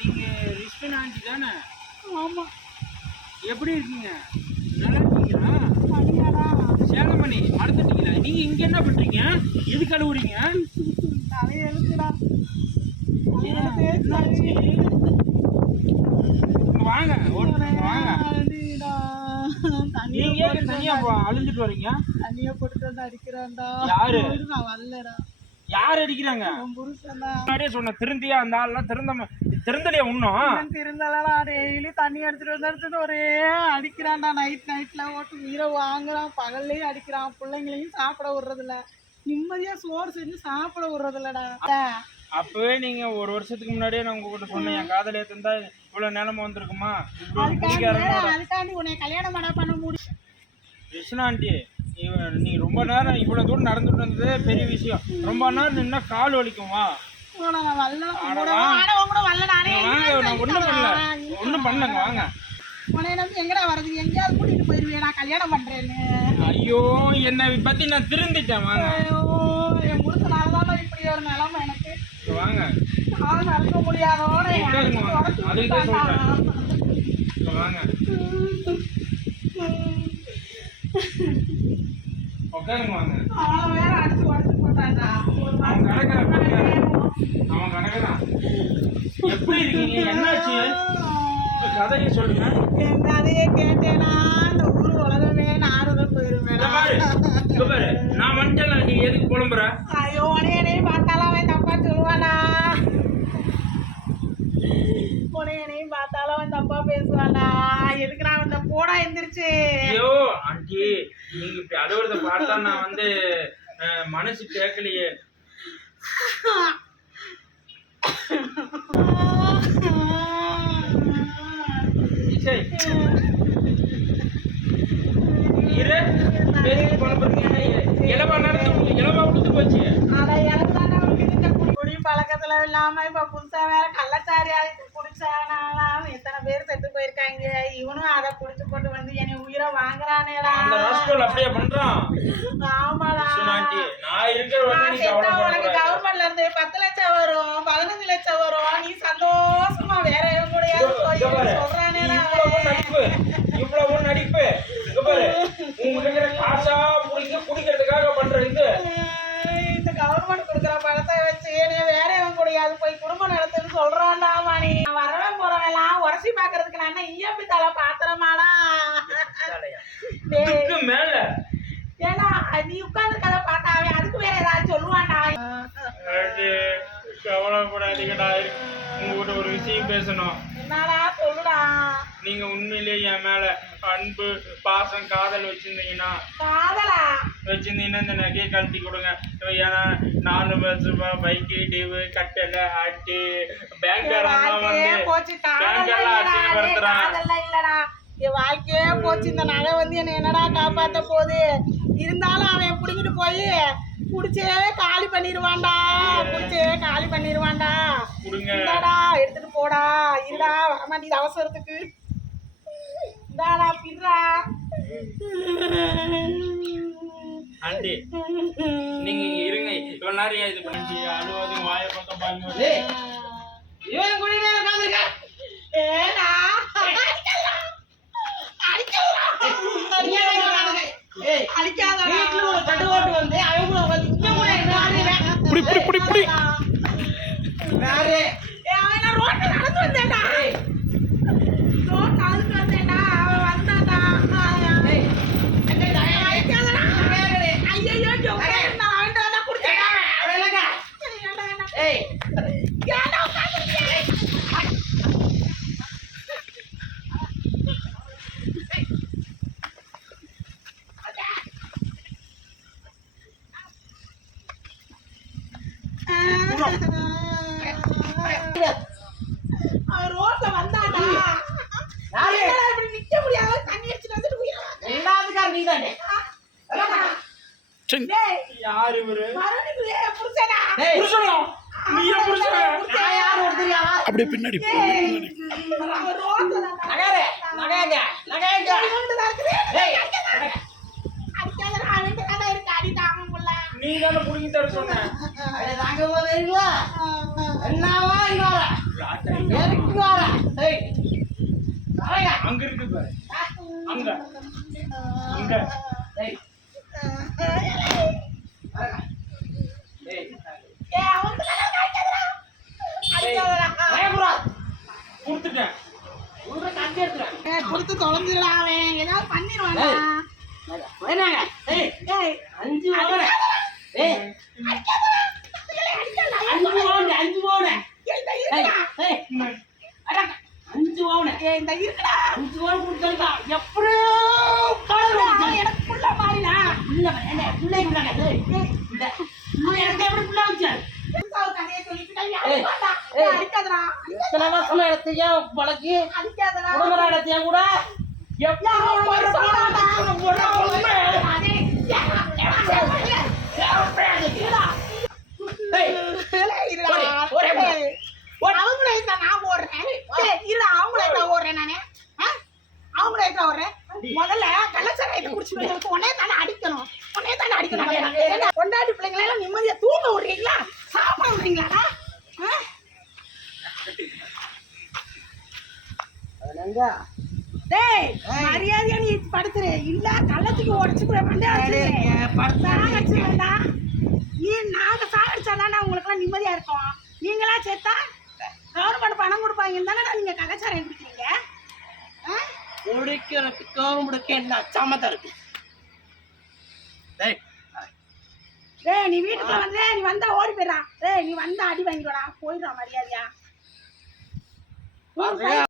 நீங்க ரிஸ்வன் ஆண்டி தானே? ஆமா. எப்படி இருக்கீங்க? நல்லா இருக்கீங்களா? சேலமணி மறந்துட்டீங்களா? நீங்க இங்க என்ன பண்றீங்க? எது கழுவுறீங்க? தலையெழுத்துடா. வாங்க வாங்க. நீங்க தனியா அழிஞ்சிட்டு வரீங்க? தண்ணிய போட்டுட்டு வந்து அடிக்கிறான்டா. யாரு? நான் வரலடா. யார் அடிக்கிறாங்க? முன்னாடியே சொன்ன திருந்தியா அந்த ஆள்லாம் திருந்தலையா இன்னும்? திருந்தலடா. டெய்லி தண்ணி எடுத்துட்டு ஒரே அடிக்கிறான்டா. நைட்ல ஓட்டு உயிரை வாங்குறான். பகல்லையும் அடிக்கிறான். பிள்ளைங்களையும் சாப்பிட விடுறதில்ல. நிம்மதியா சோறு செஞ்சு சாப்பிட விடுறதில்லடா. அப்பவே நீங்க ஒரு வருஷத்துக்கு முன்னாடியே நான் உங்ககிட்ட சொன்னேன், என் காதலியா இருந்தா இவ்வளவு நிலைமை வந்திருக்குமா? அதுக்காண்டி உன்னை கல்யாணம் பண்ண முடியும். கிருஷ்ணா ஆண்டி, நீங்க ரொம்ப நேரம் இவ்வளவு தூரம் நடந்துட்டு வந்ததே பெரிய விஷயம். ரொம்ப நேரம் நின்னா கால் வலிக்கும். வா ஒண்ணும் பண்ணலங்க. வாங்க. எங்கடா வரது? எங்கேயாவது கூட்டிட்டு போயிருவேன். நான் கல்யாணம் பண்றேன்னு. ஐயோ, என்னை பத்தி நான் திருந்திட்டேன். வாங்க. என் முறுத்தனாலதான் இப்படி ஒரு நிலைமை எனக்கு. வாங்க. நான் நடக்க முடியாதோட வாங்க உட்காருங்க. வாங்க. அவன் வேற அடிச்சு உடச்சு போட்டான்டா. அவன் கணக்குதான். எப்படி இருக்கீங்க? என்னாச்சு? கதையை சொல்லுங்க. என் கதையை கேட்டேனா இந்த ஊர் உலகமே நாறுதான் போயிருவேன். நான் வந்துட்டேன். நீ எதுக்கு புலம்புற? ஐயோ, உனையனையும் பார்த்தாலும் அவன் தப்பா சொல்லுவானா? உனையனையும் பார்த்தாலும் அவன் தப்பா பேசுவானா? எதுக்கு நான் இந்த போடா எந்திரிச்சு? ஐயோ ஆண்டி, நீங்க இப்படி அழுவுறத பார்த்தா நான் மனசு கேட்கலையே. பழக்கத்துல இல்லாம இப்ப புதுசா வேற கள்ளச்சாரி ஆகிட்டு குடிச்சானாலாம் எத்தனை பேர் செத்து போயிருக்காங்க. இவனும் அதை குடிச்சு போட்டு வந்து என்னை உயிரை வாங்குறானேடா. அப்படியே பண்றான். ஆமாடா. உனக்கு கவர்மெண்ட்ல இருந்து 10 லட்சம் வரும், 15 லட்சம் வரும். நீ சந்தோஷமா வேற கூட சொல்றானேடா. இவ்வளவு நடிப்பு காசா குடிக்கிறதுக்காக பண்ற இது. இந்த கவர்மெண்ட் கொடுக்குற பணத்தை வச்சு நீ வேற கூடியாது போய் குடும்பம் நடத்துன்னு சொல்றான்டா. மாணி வரவே போறவெல்லாம் உரசி பாக்குறதுக்கு நான் என்ன ஈயப்பி தலை பாத்திரமாடா மேல? ஏன்னா நீ உட்கார்ந்து கதை பார்த்தாவே அதுக்கு வேற ஏதாவது சொல்லுவான்டா. கவலைப்படாதீங்கடா. உங்ககிட்ட ஒரு விஷயம் பேசணும். என்னடா? சொல்லுடா. நீங்க உண்மையிலேயே என் மேல அன்பு, பாசம், காதல் வச்சிருந்தீங்கன்னா இந்த நகையை கழட்டி கொடுங்க. ஏன்னா 4 வருஷம் பைக்கு டிவு கட்டல ஆட்டி பேங்க்லாம் இல்லடா. என் வாழ்க்கையே போச்சு. இந்த நகை வந்து என்ன என்னடா காப்பாத்த போகுது? இருந்தாலும் அவன் பிடிக்கிட்டு போய் குடிச்சே காலி பண்ணிடுவான்டா. இந்தாடா எடுத்துட்டு போடா. இருடா வரமாட்டேங்குது அவசரத்துக்கு. இந்தாடா பிடுறா. ஆண்டி நீங்க இருங்க. இவ்வளவு நேரம் இது பண்ணி அழுவாது வாய பக்கம் பாருங்க. இவன் குடிடா உட்கார்ந்திருக்க. ஏடா அடிக்காதடா. வீட்ல ஒரு கட்டு ஓட்டு வந்து அவங்க வந்து இங்க கூட புடி வேற அவன் ரோட்ல நடந்து வந்தேன்டா. ரோட்ல நடந்து வந்தேன்டா. அவன் வந்தான்டா. அடிக்காதடா. ஐயோ ஜோக்கே நான் அவன்ட்ட வந்தா குடிச்சேடா. அவளங்க ஏய் ஏடா உட்கார்ந்திருக்கே. ரோட்ல வந்தாடா. இப்படி நிக்க முடியாது. தண்ணி அடிச்சுட்டு வந்துட்டு உயிரை எல்லாத்துக்கார நீ தானே. யாரு இவரு? புருஷனா? அப்படியே பின்னாடி நீ தானே புடிங்கி தர சொன்ன. என்னவா இங்க வர எதுக்கு வர டேய் வரங்க அங்க இருக்கு பாரு அங்க அங்க டேய் வரங்க டேய் ஏய் அவன் அடிக்காதடா பயப்புறா கொடுத்துட்டேன் உன்கிட்ட கட்டி எடுத்துறேன் ஏய் கொடுத்து தொலைஞ்சிடா அவன் ஏதாவது பண்ணிடுவானா வேணாங்க டேய் ஏய் 5 வாங்கற டேய் 5 வாங்கற டேய் டேய் அட 5 வாங்கற ஏய் இந்த இருக்குடா 5 வாங்க கொடுத்தா எப்படி கால அவன் எனக்கு புள்ள மாறிடா புள்ள என்ன புள்ளை புள்ளங்க டேய் இந்த புள்ள எனக்கு எப்படி புள்ள வச்சாரு புதுசாக கதையை சொல்லிட்டு ஏய், ஏய். அடிக்காதடா எத்தனை வருஷமா எடுத்தியா பழக்கி அடிக்காதடா குடும்பம் எடுத்தியா கூட எப்படி போய் சொல்லடா முதல்ல கள்ளச்சாராயத்தை குடிச்சு உடனே தானே அடிக்கணும் கொண்டாடி பிள்ளைங்களை எல்லாம் நிம்மதியா தூங்க விடுறீங்களா சாப்பிட விடுறீங்களா டேய் மரியாதையா நீ படுத்துரு இல்ல கள்ளத்துக்கு உடச்சு சாகடிச்சுடா நீ நாங்க சாகடிச்சாதானே உங்களுக்கு எல்லாம் நிம்மதியா இருக்கும் நீங்களா சேர்த்தா கவர்மெண்ட் பணம் கொடுப்பாங்கன்னு தானே நீங்க கள்ளச்சாராயம் குடிக்கிறீங்க குடிக்கிறதுக்கு கவர்மெண்ட்டுக்கு என்ன சம்மதம் இருக்கு டேய் டேய் நீ வீட்டுக்குள்ள வந்து நீ வந்தா ஓடி போயிடா டேய் நீ வந்தா அடி வாங்கிடுடா போயிடுறா மரியாதையா